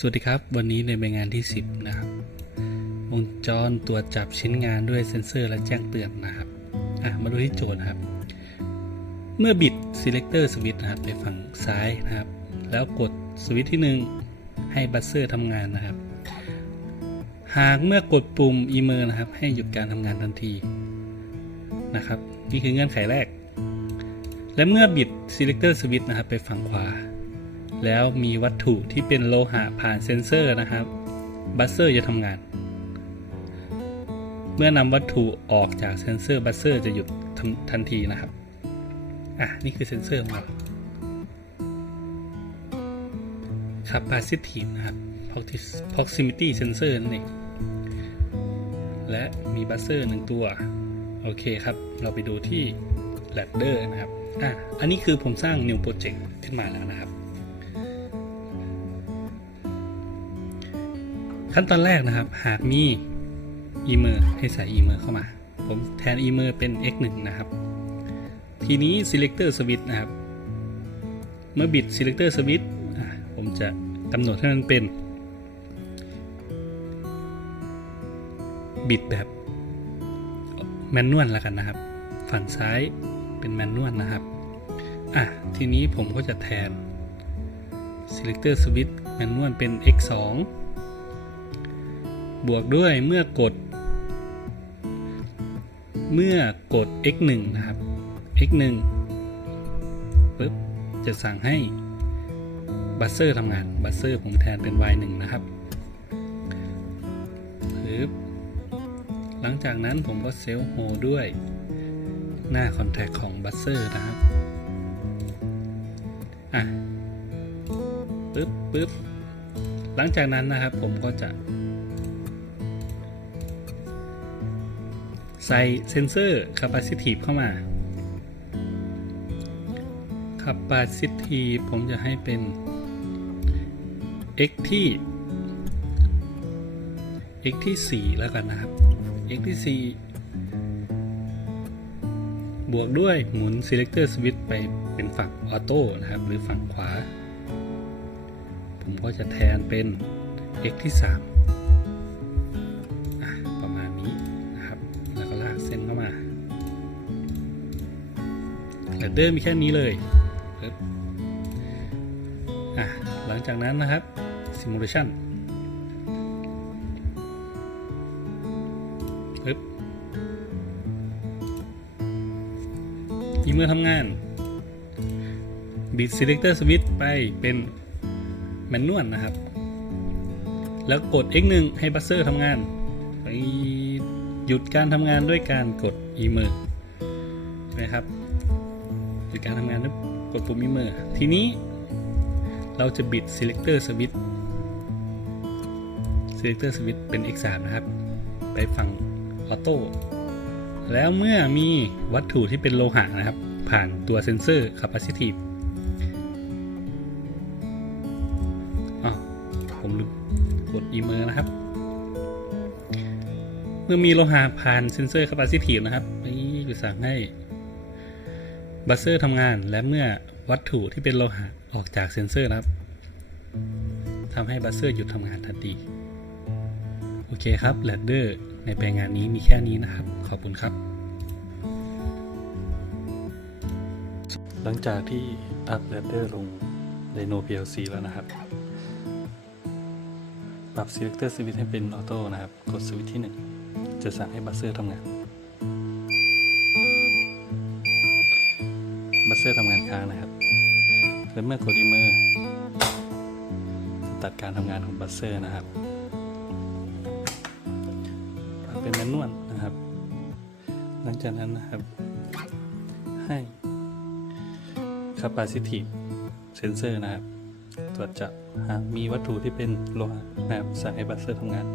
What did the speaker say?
สวัสดีครับ วันนี้ในใบงานที่ 10 นะครับ วงจรตรวจจับชิ้นงานด้วยเซ็นเซอร์และแจ้งเตือนนะครับอะมาดูที่โจทย์นะครับ เมื่อบิด selector switch นะครับไปฝั่งซ้ายนะครับ แล้วกดสวิตช์ที่ 1 ให้บัสเซอร์ทำงานนะครับ หากเมื่อกดปุ่ม emer นะครับ ให้หยุดการทำงานทันทีนะครับ นี่คือเงื่อนไขแรก และเมื่อบิด selector switch นะครับไปฝั่งขวา แล้วมีวัตถุที่เป็นโลหะผ่านเซ็นเซอร์นะครับ บัสเซอร์จะทำงาน เมื่อนำวัตถุออกจากเซ็นเซอร์บัสเซอร์จะหยุดท,ทันทีนะครับ อะ นี่คือเซ็นเซอร์ของเรา capacitive นะครับ Proxi- proximity sensor นั่นเองและมีบัสเซอร์หนึ่งตัว โอเคครับ เราไปดูที่ ladder นะครับ อะ อันนี้คือผมสร้าง new project ขึ้นมาแล้วนะครับ ขั้นตอนแรกนะครับ หากมี emer ให้ใส่ emer เข้ามา ผมแทน emer เป็น x 1 นะครับ ทีนี้ selector switch นะครับ เมื่อบิด selector switch ผมจะกำหนดให้มันเป็น บิดแบบแมนนวลแล้วกันนะครับ ฝั่งซ้ายเป็นแมนนวลนะครับ อะ ทีนี้ผมก็จะแทน selector switch แมนนวลเป็น x 2 บวกด้วยเมื่อกด เมื่อกด x 1นะครับ x 1ปึ๊บจะสั่งให้บัสเซอร์ทำงาน บัสเซอร์ผมแทนเป็น y 1นะครับปึ๊บหลังจากนั้นผมก็เซลล์โฮด้วยหน้าคอนแทคของบัสเซอร์นะครับ อะปึ๊บปึ๊บหลังจากนั้นนะครับผมก็จะ ใส่เซนเซอร์ capacitive เข้ามา capacitive ผมจะให้เป็น x ที่ x ที่ 4 แล้วกันนะครับ x ที่ 4 บวกด้วยหมุน selector switch ไปเป็นฝั่งออโต้นะครับ หรือฝั่งขวา ผมก็จะแทนเป็น x ที่ 3 แลดเดอร์มีแค่นี้เลยอะหลังจากนั้นนะครับ simulation ปึ๊บอีเมื่อทำงานบิด selector switch ไปเป็นแมนนวลนะครับ แล้วกด x 1 ให้บัสเซอร์ทำงานไปหยุดการทำงานด้วยการกด emer ใช่ไหมครับ หยุดการทำงานด้วยกดปุ่ม emer ทีนี้เราจะบิด selector switch selector switch เป็น x 3 นะครับ ไปฝั่งออโต้แล้วเมื่อมีวัตถุที่เป็นโลหะนะครับ ผ่านตัวเซนเซอร์ capacitive อ๋อผมลืมกด emer นะครับ เมื่อมีโลหะผ่านเซนเซอร์ capacitive นะครับนี่จะสั่งให้ บัสเซอร์ทำงานและเมื่อวัตถุที่เป็นโลหะออกจากเซนเซอร์นะครับทำให้บัสเซอร์หยุดทำงานทันทีโอเคครับแลดเดอร์ในแปลงงานนี้มีแค่นี้นะครับ ขอบคุณครับ หลังจากที่อัพแลดเดอร์ลง Dino PLC แล้วนะครับ ปรับ Selector Switch ให้เป็นออโต้นะครับ กดสวิตช์ที่ 1 จะสั่งให้บัสเซอร์ทำงาน เซอร์ทำงานค้างนะครับ และเมื่อกด Emer จะตัดการทำงานของบัสเซอร์นะครับเป็นแมนนวลนะครับ หลังจากนั้นนะครับ ให้ capacitive sensor นะครับ ตรวจจับหากมีวัตถุที่เป็นโลหะนะครับสั่งให้บัสเซอร์ทำงาน